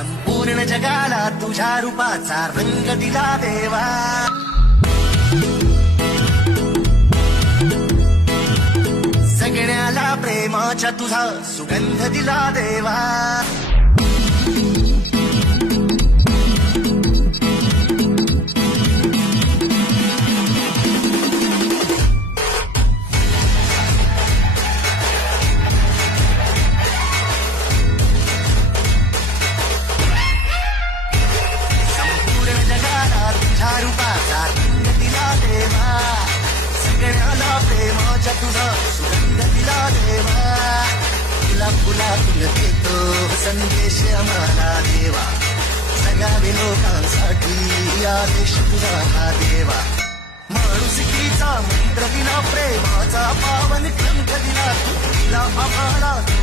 संपूर्ण जगाला तुझ्या रूपाचा रंग दिला देवा. सगळ्याला प्रेमाच्या तुझा सुगंध दिला देवा. तुझ्या रूपाचा रंग दिला देवा. सगळ्याला प्रेमाच्या तुझा सुगंध दिला देवा. तुला फुलातून देतो संदेश आम्हाला देवा. सगळ्या लोकांसाठी आदेश तुझा हा देवा. माणुसकीचा मंत्र दिला, प्रेमाचा पावन ग्रंथ दिला, दिला आम्हाला